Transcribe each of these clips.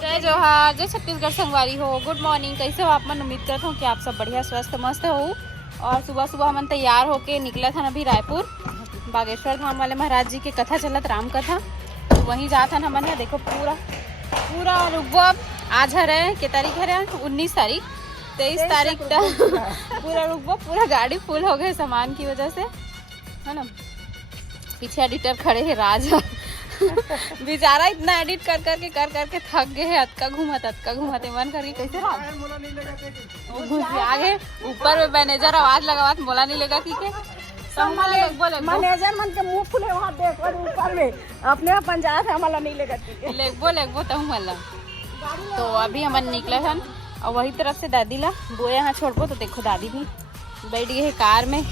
जय जोहार, जय छत्तीसगढ़ संगवारी हो। गुड मॉर्निंग, कैसे हो आप? मन उम्मीद करता हूँ कि आप सब बढ़िया स्वस्थ मस्त हो। और सुबह सुबह हम तैयार होके निकला था अभी रायपुर बागेश्वर धाम वाले महाराज जी के कथा चलत राम कथा, तो वहीं जाता न हमन। देखो पूरा पूरा रुकबो। आज है के तारीख है 19 तारीख, 23 तारीख तक पूरा रुकबो। पूरा गाड़ी फुल हो गए सामान की वजह से, है ना। पीछे एडिटर खड़े हैं राज बेचारा इतना एडिट कर करके थक गए हैं। अतका घूमते मन करके कैसे आगे ऊपर में मैनेजर आवाज लगा मोला नहीं लगा ठीक है। मैनेजर मन के मुंह खुले वहां देख और ऊपर में अपने पंचायत है हमारा नहीं लगा ठीक है। लेगबो तो मला। तो अभी हम निकले हन और वही तरफ से दादी ला बुआ यहाँ छोड़बो। तो देखो दादी भी बैठ गई है कार में।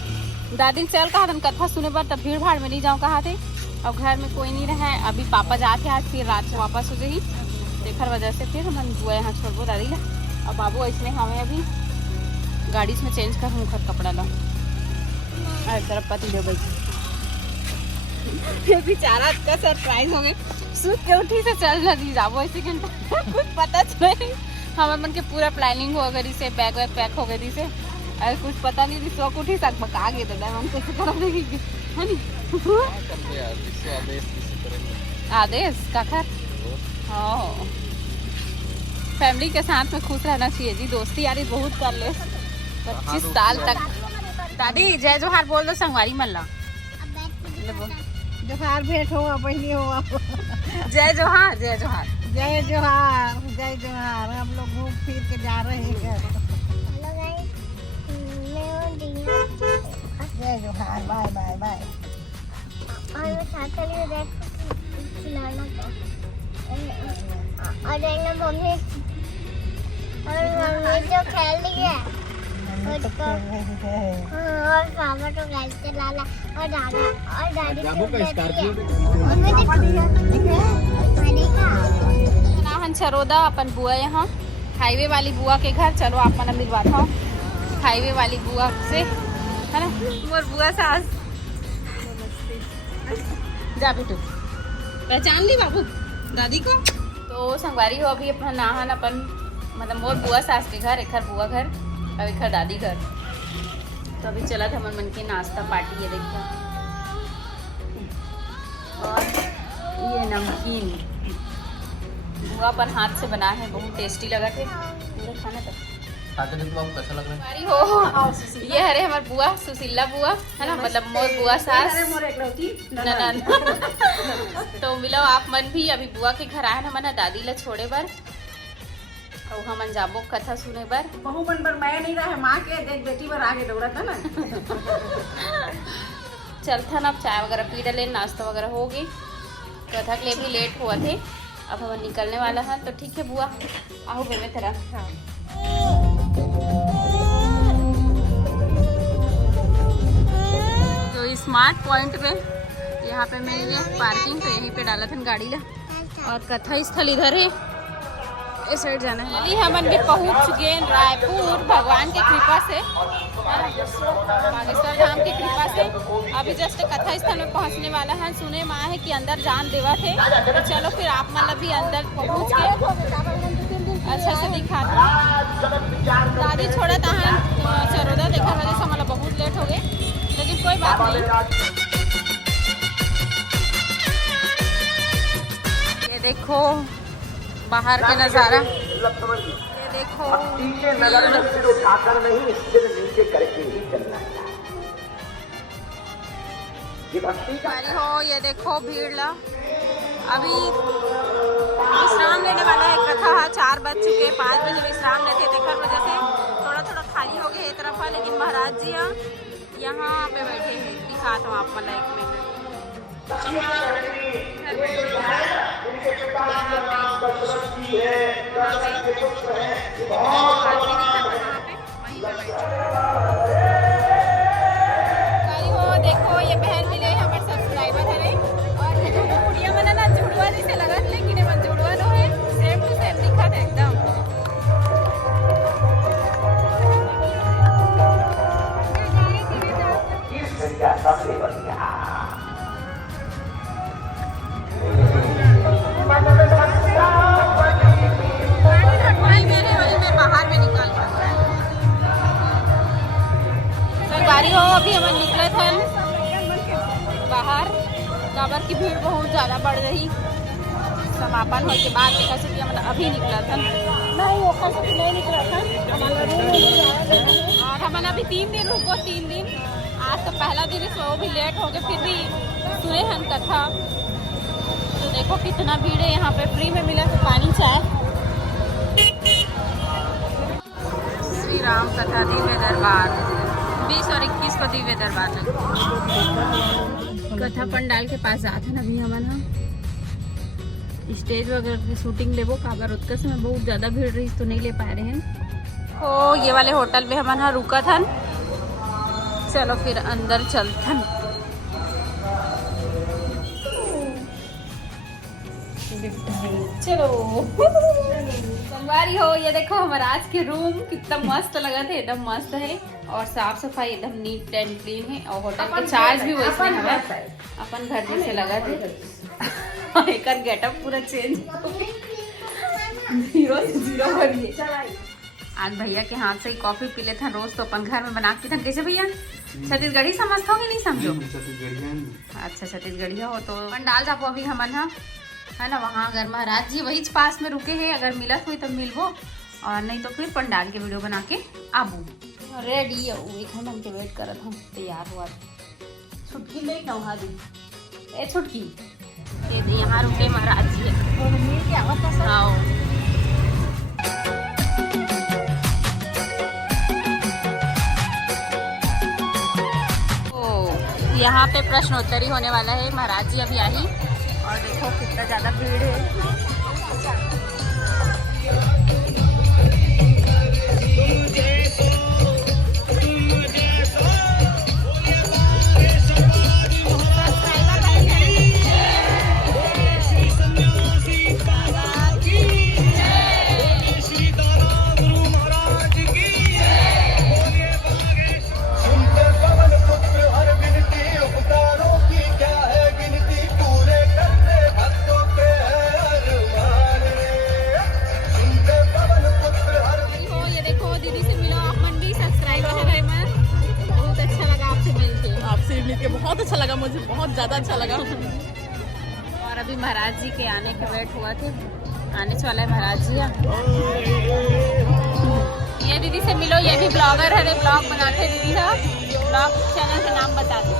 दादी चल कहा था कथा सुने पर, तब भीड़ भाड़ में नहीं जाऊँ कहा थे। और घर में कोई नहीं रहा है। अभी पापा जाते आज, फिर रात को वापस हो जाएगी। देखर वजह से फिर हम बुआ यहाँ छोड़बो दादी ला। और बाबू इसमें हमें अभी गाड़ी में चेंज कर मुखर कपड़ा ला और तरफ पति दे बैठी। फिर बेचारा का सरप्राइज हो गए। सुत के उठी से चल रही जाबो इसी घंटा कुछ पता चले। हमें मन के पूरा प्लानिंग हो गई से, बैग वैग पैक हो गई से, अरे कुछ पता नहीं थी। सो उठी सक बका गए तो मन कैसे कर देगी है नी आदेश काकर। हाँ, फैमिली के साथ में खुश रहना चाहिए जी। दोस्ती यारी बहुत कर ले 25 साल तक। दादी जय जोहार बोल दो संगवारी मल्ला। जोहार भेंट हो बहनी हो। जय जोहार जय जोहार जय जोहार जय जोहार। हम लोग घूम फिर के जा रहे हैं। जय जोहार, बाय बाय बाय। और मम्मी जो खेल रही है उसको, और पापा तो खेलते लाला और दादी नाहन छरोदा अपन बुआ यहाँ हाईवे वाली बुआ के घर। चलो आप मन मिलवाता हूँ हाईवे वाली बुआ से, है ना। मोर बुआ सास जा बेटू पहचान ली बाबू दादी को। तो संगवारी हो अभी अपना नाहन अपन मतलब मोर बुआ सास के घर, एक घर बुआ घर और एक घर दादी घर। तो अभी चला था मन के नाश्ता पार्टी है देखो। और ये नमकीन बुआ पर हाथ से बना है, बहुत टेस्टी लगा थे पूरा खाना। तक कैसा लग रहा है? हो ये हरे हमार बुआ सुशीला बुआ, है ना, मतलब मोर बुआ सास ननन। तो मिलो आप मन भी अभी बुआ के घर आए ना मन दादी ला छोड़े बर और हमन जाबो कथा सुने बर। बहू मन बर मैं नहीं रहा माँ के देख बेटी बर आगे दौड़ा था ना। चलता ना अब चाय वगैरह पी डाले, नाश्ता वगैरह हो गई। कथा के लिए भी लेट हुआ थे, अब हम निकलने वाला है। तो ठीक है बुआ आओ बे में तेरा। तो स्मार्ट पॉइंट पे यहाँ पे मिल गया पार्किंग, तो यहीं पे डाला था गाड़ी ला। और कथा स्थल इधर है, इस साइड जाना है। चलिए हम भी पहुँच चुके हैं रायपुर भगवान की कृपा से, बागेश्वर धाम की कृपा से। अभी जस्ट कथा स्थल में पहुँचने वाला है। सुने में आए है कि अंदर जान देवा थे, तो चलो फिर आप मतलब भी अंदर पहुँच के अच्छा से दिखा। दादी छोड़ा था चरोदा देखा वजह से मतलब बहुत लेट हो गए, लेकिन कोई बात नहीं। ये देखो बाहर का नज़ारा, ये देखो उठाकर नहीं सिर नीचे करके ही चलना है। हो ये देखो भीड़ ला अभी विश्राम लेने वाला है। कथा 4 बज चुके, 5 बजे विश्राम लेते देखकर वजह से थोड़ा खाली हो गया ये तरफ, लेकिन महाराज जी यहाँ पे बैठे हैं। दिखाता हूँ आप मतलब एक मिनट। देखो ये बहन मिले हमारे सब्सक्राइबर है और बुढ़िया मना ना झुड़वा जैसे लगत ले बार की भीड़ बहुत ज़्यादा बढ़ रही। समापन होने के बाद देखा से कि हम अभी निकला था, नहीं वो कैसे नहीं निकला था हमारा रूम और हम अभी 3 दिन रुको, 3 दिन। आज तो पहला दिन है, तो भी लेट हो गए, फिर भी सुने हम कथा। तो देखो कितना भीड़ है यहाँ पे। फ्री में मिला तो पानी चाय। श्री राम कथा दिव्य दरबार 20 और 21 को दिव्य दरबार कथा पंडाल के पास जाते हैं अभी हम स्टेज वगैरह की शूटिंग लेबो काबर उतका समय बहुत ज़्यादा भीड़ रही तो नहीं ले पा रहे हैं। ओ ये वाले होटल में हम यहाँ रुका था। चलो फिर अंदर चलते। चलो संगवारी हो, ये देखो हमारा आज के रूम कितना मस्त लगा था, एकदम मस्त है और साफ सफाई एकदम नीट एंड क्लीन है। और होटल का चार्ज भी वैसे हमें अपन घर जैसे लगा थे। एक गेटअप पूरा चेंज 0 से 0 हो गई। आज भैया के हाथ से ही कॉफी पी लेते हैं रोज, तो अपन घर में बना के। कैसे भैया छत्तीसगढ़ी समझता हो कि नहीं समझो? अच्छा छत्तीसगढ़ी हो तो पंडाल जापो अभी हमन है ना वहाँ। अगर महाराज जी वही पास में रुके हैं, अगर मिलत हुई तो मिलबो और नहीं तो फिर पंडाल के वीडियो बना के आबू। रेडी है हम के वेट करत हम तैयार हुआ। छुटकी ले ना वहाँ दी ए छुटकी ये यहाँ रुके महाराज जी आओ। यहाँ पे प्रश्नोत्तरी होने वाला है। महाराज जी अभी आई और देखो कितना ज़्यादा भीड़ है। बहुत अच्छा लगा, मुझे बहुत ज़्यादा अच्छा लगा। और अभी महाराज जी के आने के वेट हुआ थे, आने वाला है महाराज जी। ये दीदी से मिलो, ये भी ब्लॉगर है, ब्लॉग बनाते हैं दीदी है। ब्लॉग चैनल का नाम बता दो।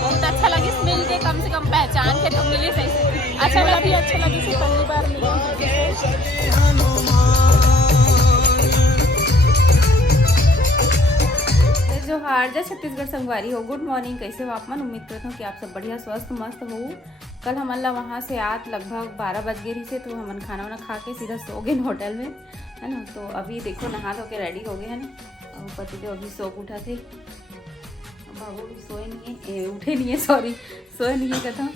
बहुत अच्छा लगी मिल के, कम से कम पहचान के तो मिली सही। अच्छा लगी, अच्छा लगी से पहली बार मिली। जो हार जय छत्तीसगढ़ संगवारी हो, गुड मॉर्निंग। कैसे हो आप मन? उम्मीद करता हूँ कि आप सब बढ़िया स्वस्थ मस्त हो। कल हमन ला वहाँ से आज लगभग 12 बज गए से, तो हमन खाना वाना खा के सीधा सो गए होटल में, है ना। तो अभी देखो नहा धो के रेडी हो गए हैं ना। और पतिदेव अभी सो उठा थे, बाबू भी सोए नहीं है, उठे नहीं है, सॉरी सोए नहीं है कथा।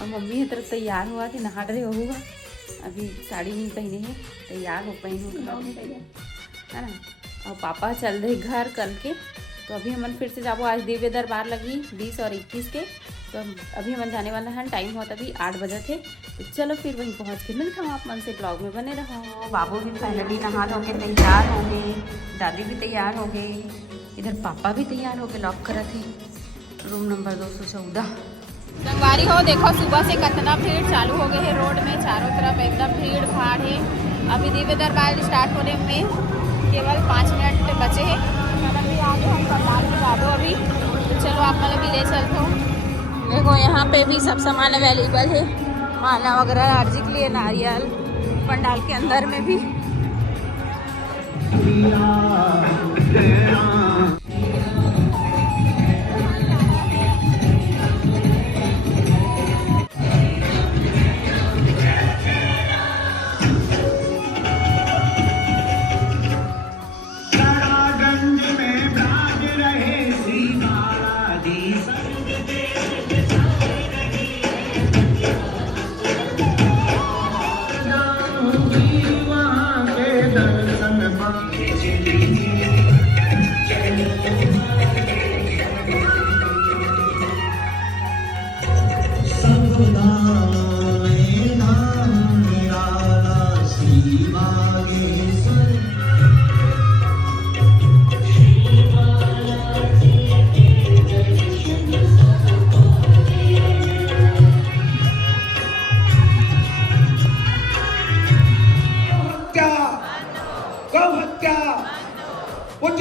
और मम्मी की तरफ तैयार हुआ थे, नहा रहे होगा। अभी साड़ी नहीं पहने हैं, तैयार हो पहने है ना। और पापा चल रहे घर कल के, तो अभी हमन फिर से जाबो। आज दिव्य दरबार लगी 20 और 21 के, तो अभी हमन जाने वाला है। टाइम हुआ तभी 8 बजे थे। तो चलो फिर वहीं पहुंच के मिलता हूँ आप मन से। ब्लॉग में बने रहो। बाबू भी फाइनली नहा धो के तैयार हो गए, दादी भी तैयार हो गई, इधर पापा भी तैयार हो गए। लॉक करा थे रूम नंबर 214। संगवारी हो देखो सुबह से कितना भीड़ चालू हो गई है रोड में, चारों तरफ एकदम भीड़ भाड़ है। अभी दिव्य दरबार स्टार्ट होने में केवल 5 मिनट बचे हैं। आगे हम पंडाल में जा दो अभी, तो चलो आप मतलब भी ले चलते हो। देखो यहाँ पे भी सब सामान अवेलेबल है, माला वगैरह आरजी के लिए, नारियल पंडाल के अंदर में भी।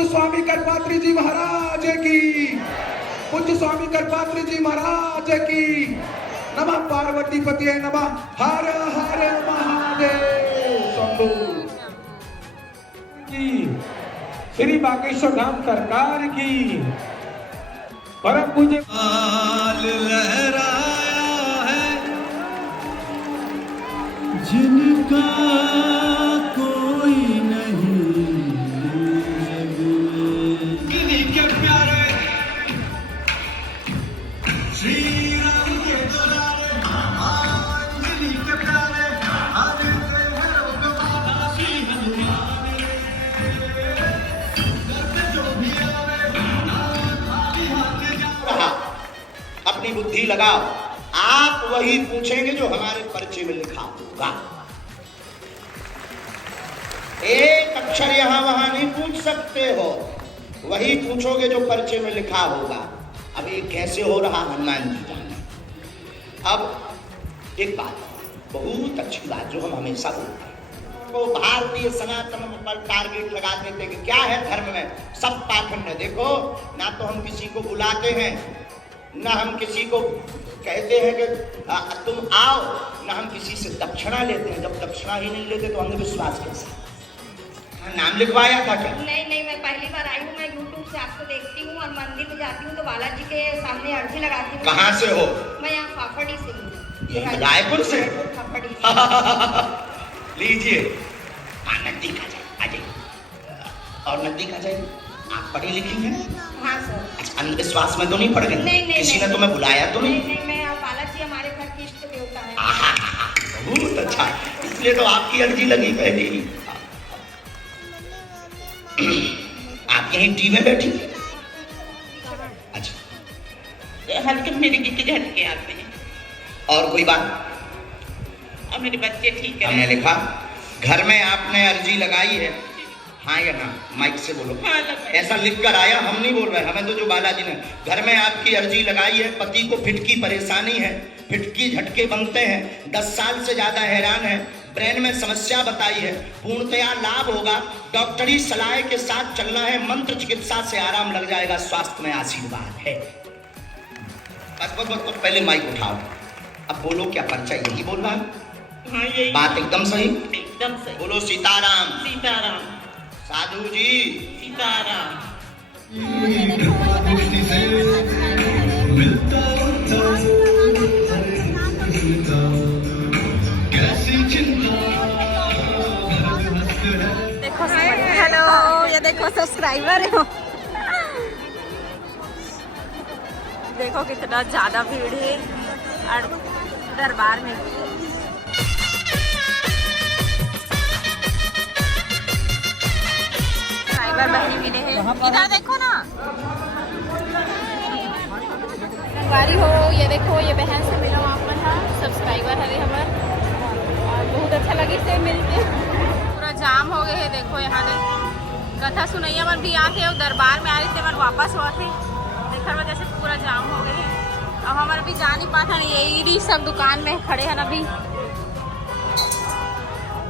स्वामी करपात्री जी महाराज की, पूज्य स्वामी करपात्री जी महाराज की। नमः पार्वती पतिये नमः। हर हर महादेव शंभू की। श्री बागेश्वर धाम सरकार की। परम पूज्य लहराया है जिनका कोई नहीं किन्हीं के प्यारे श्री राम के दुलारे किन्हीं के प्यारे अपनी बुद्धि लगाओ। आप वही पूछेंगे जो हमारे परिचय में लिखा होगा। एक अक्षर यहां वहां नहीं पूछ सकते हो, वही पूछोगे जो परिचय में लिखा होगा। अब ये कैसे हो रहा हनुमान जी जाने। अब एक बात, बहुत अच्छी बात जो हम हमेशा बोलते हैं, तो भारतीय सनातन पर टारगेट लगाते थे कि क्या है धर्म में सब पाखंड। देखो ना तो हम किसी को बुलाते हैं, ना हम किसी को कहते हैं कि तुम आओ, ना हम किसी से दक्षिणा लेते हैं। जब दक्षिणा ही नहीं लेते तो अंधविश्वास कैसा। नाम लिखवाया था क्या? नहीं, मैं पहली बार आई हूँ। मैं YouTube से आपको देखती हूँ और मंदिर में जाती हूँ तो बालाजी के सामने अर्जी लगाती हूँ। कहाँ से हो? मैं यहाँ फाफड़ी से हूँ। रायपुर से? फाफड़ी। लीजिए नजदीक आ जाए, और नजदीक आ जाए। आप पढ़ी लिखी हैं? हाँ सर। अच्छा, अंधविश्वास में तो नहीं पड़ गई? नहीं, किसी ने तुम्हें बुलाया तो नहीं? नहीं, मैं बालाजी हमारे घर की इष्ट देवता है। बहुत अच्छा, इसलिए तो आपकी अर्जी लगी पहले ही। आप यहीं टी में बैठी? अच्छा, हल्के मेरे के झटके आते हैं। और कोई बात? और मेरे बच्चे ठीक है। हमने लिखा घर में आपने अर्जी लगाई है, हाँ या ना? माइक से बोलो। हाँ, ऐसा लिख कर आया, हम नहीं बोल रहे, हमें तो जो बालाजी ने घर में आपकी अर्जी लगाई है। पति को फिटकी परेशानी है, फिटकी झटके बनते हैं, 10 साल से ज्यादा हैरान है, ब्रेन में समस्या बताई है, पूर्णतया लाभ होगा, डॉक्टरी सलाह के साथ चलना है, मंत्र चिकित्सा से आराम लग जाएगा, स्वास्थ्य में आशीर्वाद है। बस तो पहले माइक उठाओ, अब बोलो क्या पर्चा यही बोल रहा है? हाँ, यही बात एकदम सही? एकदम सही। बोलो सीताराम। सीताराम। साधु जी सीताराम। देखो हेलो, ये देखो सब्सक्राइबर है। देखो कितना ज्यादा भीड़ है दरबार में। सब्सक्राइबर बहनी मिले हैं, इधर देखो ना। संगवारी हो, ये देखो ये बहन से मिलो आप मन। हाँ, सब्सक्राइबर है हमार और बहुत अच्छा लगी से मिलके। पूरा जाम हो गए है, देखो यहाँ दे कथा सुनैया मन भी आते और दरबार में आ रही थे, मन वापस हुआ थे देखने वजह से पूरा जाम हो गए है। अब हमारा भी जा नहीं पाता, नहीं यही सब दुकान में खड़े हैं अभी।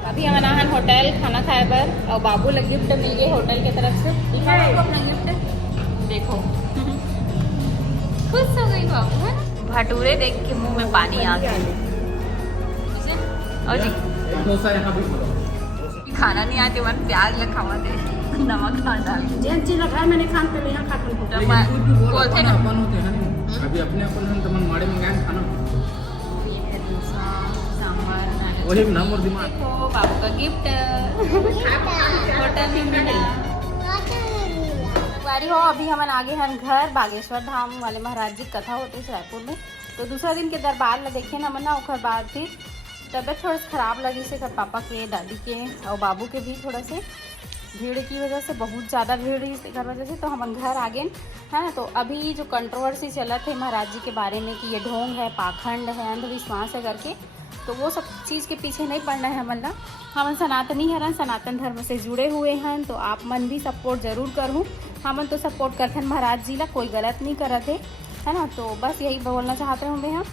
अभी हम आना होटल खाना खाए बर और बाबू लग गिफ्ट मिल गए होटल के तरफ से। अपना गिफ्ट देखो खुश हो गई बाबू है। भटूरे देख के मुंह में पानी आ गया। और जी खाना नहीं आते मन प्याज लखावा दे नमक डाल जिन चीज खाए मैंने खान पे यहाँ खाते बोलते ना अभी अपने अपन तमन माड़े में गए खाना सांभर वही नाम और दिमाग। देखो बाबू का गिफ्ट होटल में मिला। बारी हो अभी हम आगे हैं घर बागेश्वर धाम वाले महाराज जी कथा होते रायपुर में। तो दूसरा दिन के दरबार में देखे ना मना ओखर बाद फिर तबियत थोड़ा ख़राब लगी से पापा के दादी के और बाबू के भी थोड़ा से भीड़ की वजह से बहुत ज़्यादा भीड़ रही इसके वजह से तो हम घर आ गए है ना। तो अभी जो कंट्रोवर्सी चला थे महाराज जी के बारे में कि ये ढोंग है, पाखंड है, अंधविश्वास है करके, तो वो सब चीज़ के पीछे नहीं पड़ना है मतलब। हम सनातनी हैं, सनातन धर्म से जुड़े हुए हैं, तो आप मन भी सपोर्ट जरूर करूँ। हम तो सपोर्ट करते हैं महाराज जी ला, कोई गलत नहीं करते है ना। तो बस यही बोलना चाहते होंगे हम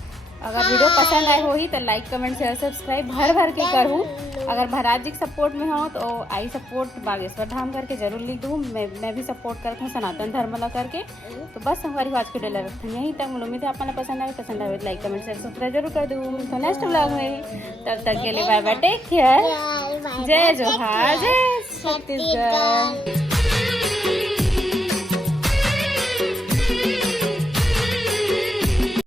अगर वीडियो पसंद आए हो ही तो लाइक कमेंट शेयर सब्सक्राइब भर भर के करूँ। अगर महाराज जी के सपोर्ट में हो तो आई सपोर्ट बागेश्वर धाम करके जरूर लिख दूँ। मैं भी सपोर्ट करता हूँ सनातन धर्म ला करके। तो बस हमारी आज की डेला रखते हैं यहीं तक। उम्मीद है आपको पसंद आए तो लाइक कमेंट शेयर सब्सक्राइब जरूर कर दूँ। तो नेक्स्ट व्लॉग में तब तक के लिए बाय बाय, टेक केयर, जय जोहार, जय छत्तीसगढ़।